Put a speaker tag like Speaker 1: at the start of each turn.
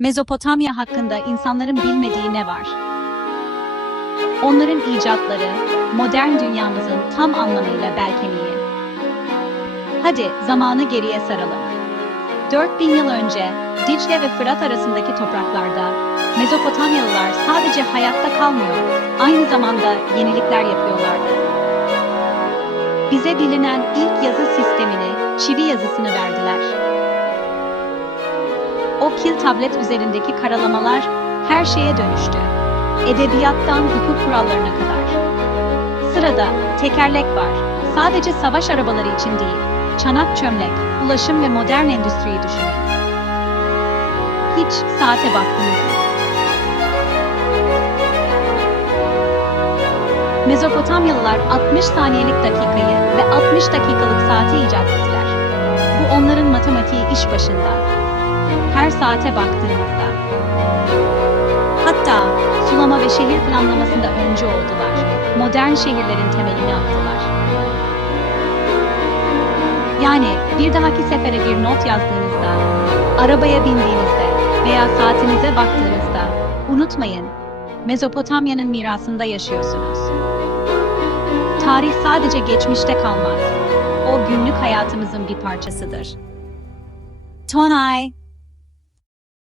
Speaker 1: Mezopotamya hakkında insanların bilmediği ne var? Onların icatları, modern dünyamızın tam anlamıyla belkemiği. Hadi zamanı geriye saralım. 4000 yıl önce Dicle ve Fırat arasındaki topraklarda Mezopotamyalılar sadece hayatta kalmıyor, aynı zamanda yenilikler yapıyorlardı. Bize bilinen ilk yazı sistemini, çivi yazısını verdiler. O kil tablet üzerindeki karalamalar her şeye dönüştü. Edebiyattan hukuk kurallarına kadar. Sırada tekerlek var. Sadece savaş arabaları için değil, çanak çömlek, ulaşım ve modern endüstriyi düşünün. Hiç saate baktınız mı? Mezopotamyalılar 60 saniyelik dakikayı ve 60 dakikalık saati icat ettiler. Bu onların matematiği iş başında. Her saate baktığınızda. Hatta sulama ve şehir planlamasında önce oldular. Modern şehirlerin temelini attılar. Yani bir dahaki sefere bir not yazdığınızda, arabaya bindiğinizde veya saatinize baktığınızda unutmayın, Mezopotamya'nın mirasında yaşıyorsunuz. Tarih sadece geçmişte kalmaz. O günlük hayatımızın bir parçasıdır. Tonay,